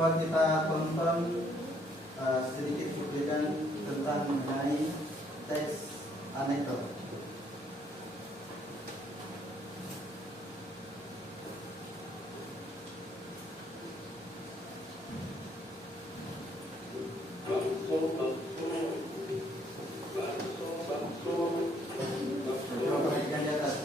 coba kita tonton sedikit cuplikan tentang mengenai teks anekdot. Coba perhatikan di atas.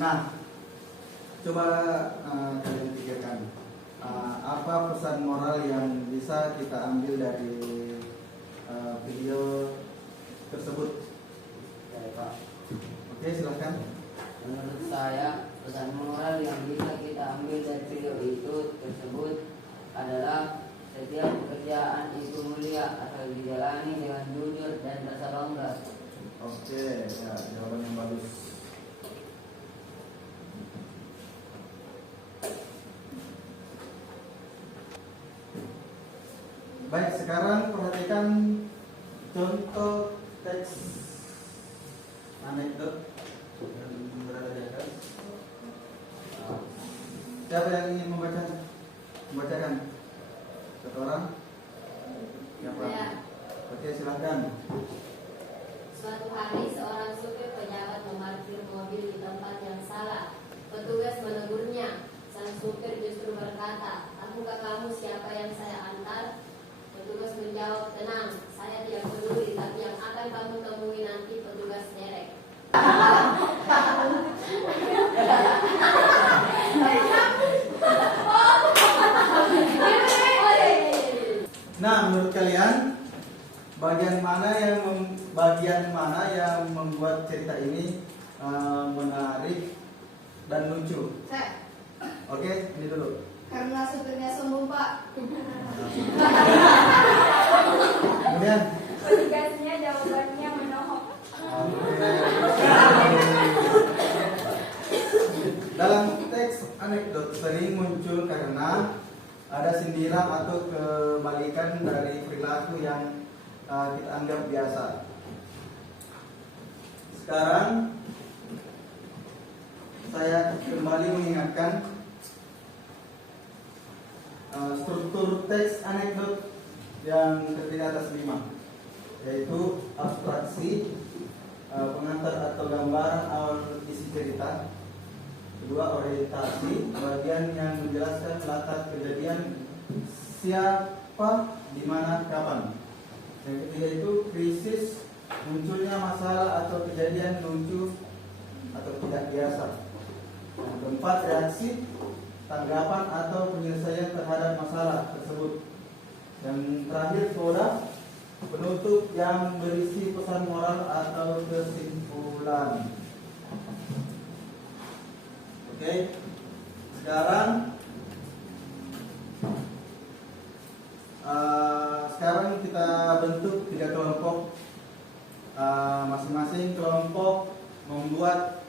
Nah, coba kalian pikirkan apa pesan moral yang bisa kita ambil dari video tersebut. Pak. Oke, silahkan. Menurut saya, pesan moral yang bisa kita ambil dari video itu tersebut adalah setiap pekerjaan itu mulia asal dijalani dengan jujur dan rasa bangga. Oke, ya, jawaban yang bagus. Baik, sekarang perhatikan contoh teks anekdot yang berada di atas. Siapa yang ingin membacakan? Satu orang? Siapa? Ya. Oke, silakan. Suatu hari seorang supir pejabat memarkir mobil di tempat yang salah. Petugas menegurnya. Sang supir justru berkata, "Tahukah kamu siapa yang saya antar?" Petugas menjawab, "Tenang, saya tidak peduli, tapi yang akan kamu temui nanti petugas derek." Nah, menurut kalian bagian mana yang membuat cerita ini menarik dan lucu? Saya, Oke, ini dulu. karena supirnya sombong, Pak. Kemudian Petugasnya jawabannya menohok. dalam teks anekdot sering muncul karena ada sindiran atau kebalikan dari perilaku yang kita anggap biasa. Sekarang saya kembali mengingatkan struktur teks anekdot yang terdiri atas 5, yaitu abstraksi, pengantar atau gambaran awal isi cerita. Kedua, orientasi, bagian yang menjelaskan latar kejadian, siapa, di mana, kapan. Yang ketiga itu krisis, munculnya masalah atau kejadian lucu atau tidak biasa. Yang keempat, reaksi, tanggapan atau penyelesaian terhadap masalah tersebut. Dan terakhir, coda, penutup yang berisi pesan moral atau kesimpulan. Oke, sekarang kita bentuk 3 kelompok. Masing-masing kelompok membuat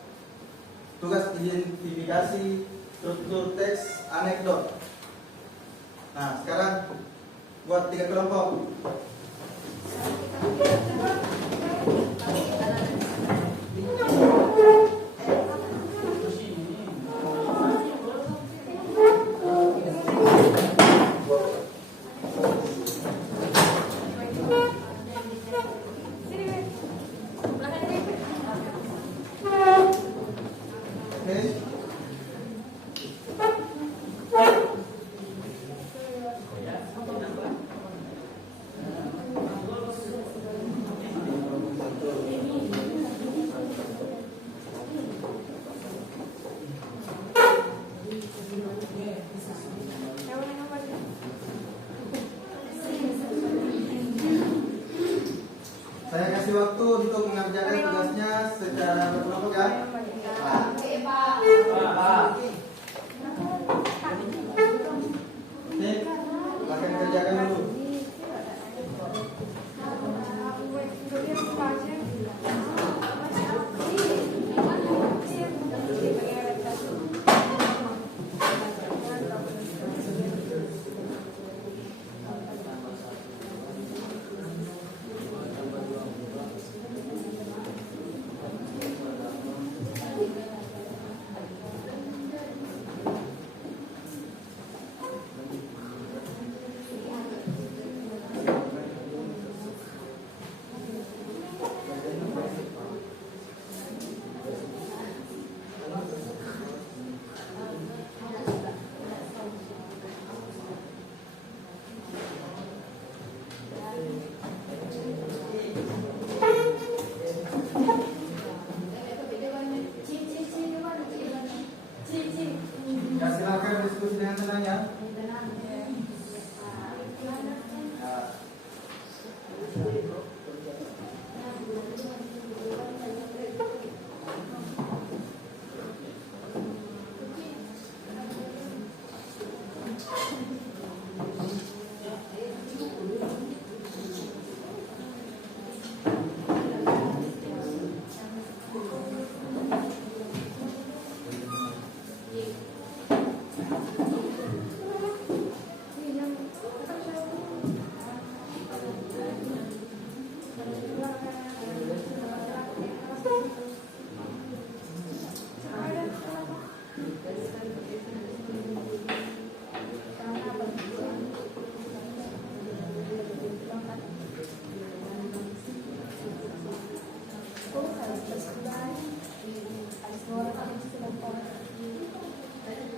tugas identifikasi struktur teks anekdot. Nah, sekarang buat 3 kelompok. Saya kasih waktu untuk mengerjakan tugasnya secara berkelompok ya. Nah, Oke, Pak. Oke, silakan kerjakan dulu. Ya, silakan diskusi dengan tenang ya. Ya.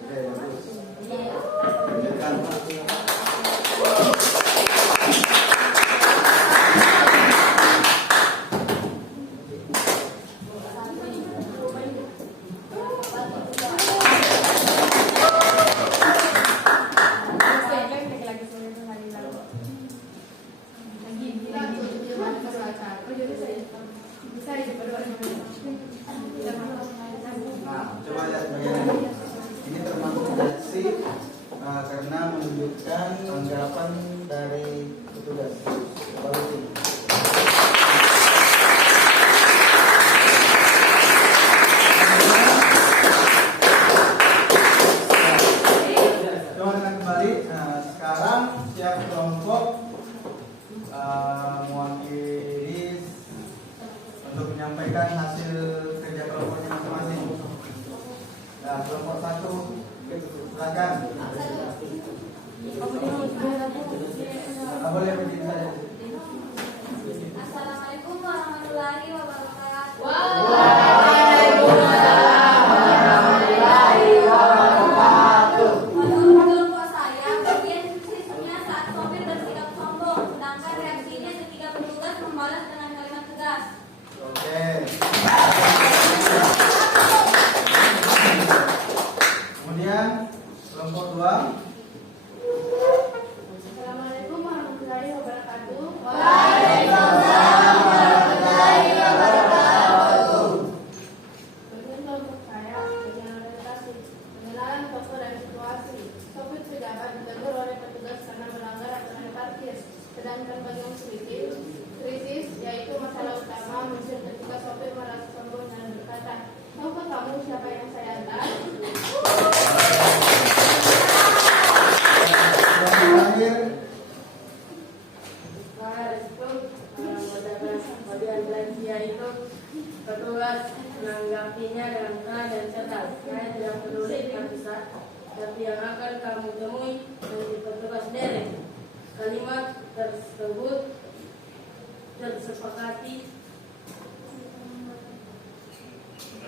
Oke, bagus. Lanjutkan. Nah, coba lihat bagian ini. Ini termasuk redaksi karena menunjukkan tanggapan dari petugas. Evaluasi. Coba kita kembali. Nah, sekarang setiap kelompok mewakili untuk menyampaikan hasil kerja kelompoknya masing-masing. Nah, kelompok 1 silakan. Boleh berdiri saja. Assalamualaikum warahmatullahi wabarakatuh. Menurut kelompok saya, bagian sisanya saat sopir bersikap sombong, sedangkan reaksinya ketika petugas membalas dengan kalimat tegas. Oke. Kemudian kelompok 2. Assalamualaikum warahmatullahi wabarakatuh. Bagian kelompok saya, bagian orientasi, pengenalan tokoh dan situasi. Sopir pejabat ditegur oleh petugas karena melanggar aturan parkir. Sedangkan bagian krisis yaitu masalah utama muncul ketika sopir merasa sombong dan berkata, "Tahukah kamu siapa yang saya antar?" Yang terakhir. Bagian lansia itu petugas menanggapinya dengan tenang dan cerdas. Saya tidak peduli tapi yang akan kamu temui dari petugas derek. Kalimat tersebut tersepakati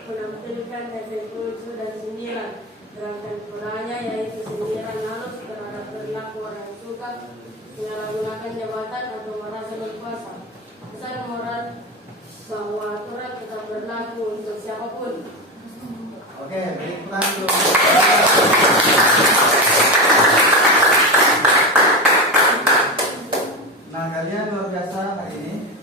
menampilkan efek lucu dan sindiran. Gerakan polanya yaitu sindiran halus terhadap perilaku orang yang suka menyalahgunakan jabatan atau merasa berkuasa. Pesan moral bahwa aturan tetap berlaku untuk siapapun. Oke, beri tepuk dulu. Nah, kalian luar biasa hari ini.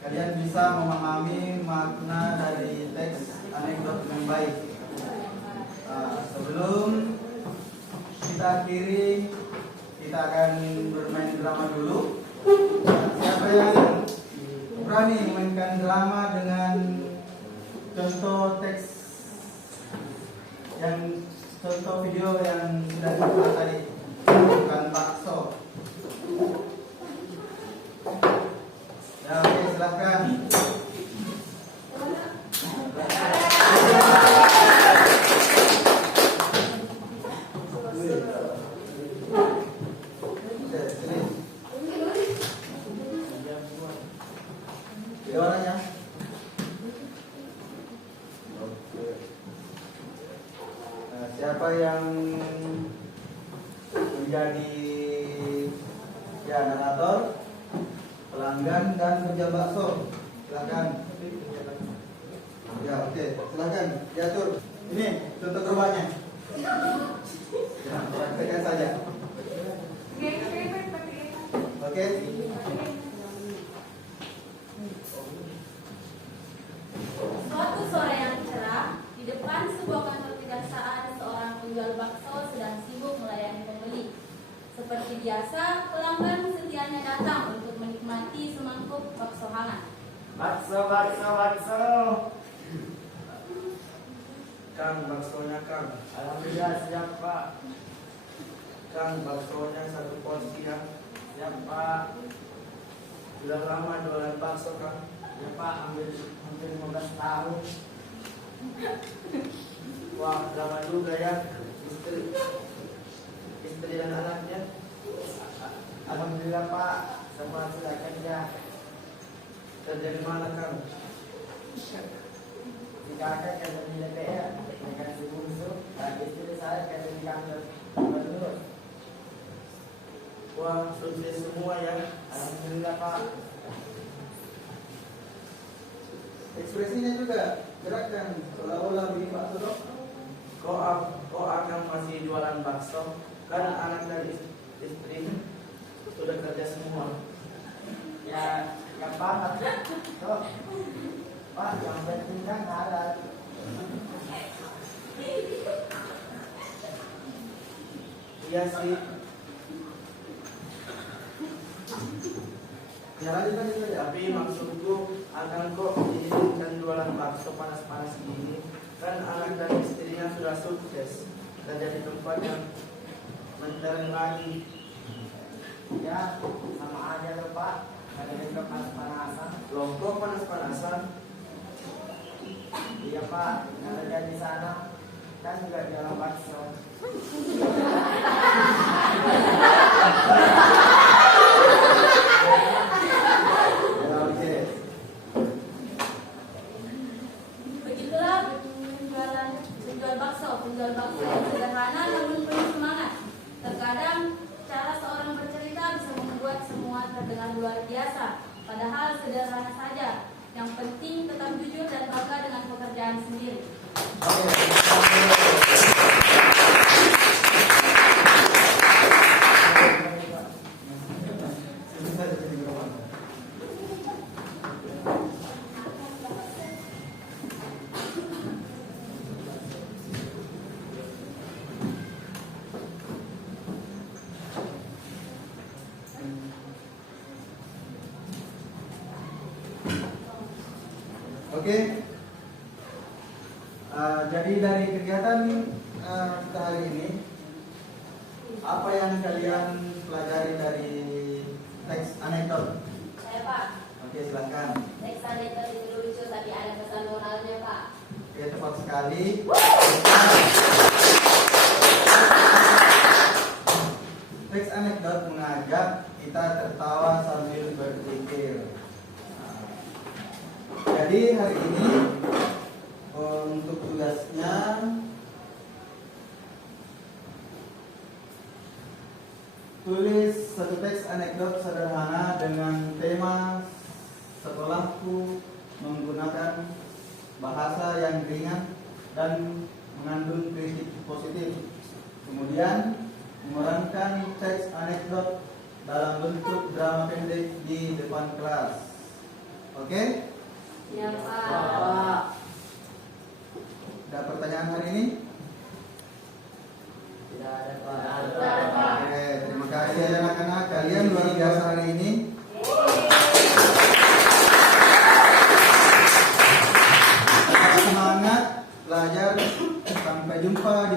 kalian bisa memahami makna dari teks anekdot dengan baik. Sebelum kita akhiri, kita akan bermain drama dulu. Siapa yang berani memainkan drama dengan contoh teks yang contoh video yang sudah dibuat tadi, bukan bakso. Ya, oke, silahkan. Tiga orang ya. Oke. Nah, siapa yang menjadi narator, pelanggan dan penjual bakso? Silakan. Ya, oke. Silakan diatur. Ini contoh kerubahnya. Ya, praktekkan saja. Oke. Suatu sore yang cerah, di depan sebuah kantor kejaksaan, seorang penjual bakso sedang sibuk melayani pembeli. Seperti biasa, pelanggan setianya datang untuk menikmati semangkuk bakso hangat. Bakso, bakso, bakso. Kang, baksonya Kang. Alhamdulillah siap Pak. Kang, baksonya satu porsi ya. Siap Pak. Sudah lama jualan bakso Kang. Ya Pak, hampir 15 tahun. Wah, lama juga ya. Istri dan anaknya. Alhamdulillah Pak, semua sudah kerja. Kerja di mana Kang? Di kakak kerja di DPR, dengan si bungsu. Dan istri saya kerja di kantor gubernur. Wah, sukses semua ya. Alhamdulillah Pak. Ekspresinya juga gerakkan seolah-olah beli bakso dok. Kok akan masih jualan bakso? Kan anak dan istri sudah kerja semua. Ya Pak, Dok. Pak, yang penting kan halal. Iya sih. Ya lanjut aja. Tapi maksudku akan kok izinkan jualan bakso panas-panas gini. Kan anak dan istrinya sudah sukses kerja di tempat yang menteri lagi. Ya, sama aja loh Pak. Ada juga panas-panasan. Loh kok panas-panasan? Iya Pak, kerja di sana kan juga jualan bakso. Ya, oke. Begitulah penjual bakso yang sederhana namun penuh semangat. Terkadang cara seorang bercerita bisa membuat semua terdengar luar biasa, padahal sederhana saja. Yang penting tetap jujur dan bangga dengan pekerjaan sendiri. Oke. Jadi dari kegiatan kita hari ini, apa yang kalian pelajari dari teks anekdot? Saya Pak, Oke, silakan. teks anekdot itu lucu tapi ada pesan moralnya Pak. Oke, tepat sekali. Teks anekdot mengajak kita tertawa sambil berpikir. Jadi hari ini untuk tugasnya tulis satu teks anekdot sederhana dengan tema sekolahku menggunakan bahasa yang ringan dan mengandung kritik positif. Kemudian memerankan teks anekdot dalam bentuk drama pendek di depan kelas. Oke? Ya Pak. Pak. Ada pertanyaan hari ini? Tidak ada Pak. Tidak ada, Pak. Oke, terima kasih anak-anak. Kalian luar biasa hari ini. Tetap semangat belajar. Sampai jumpa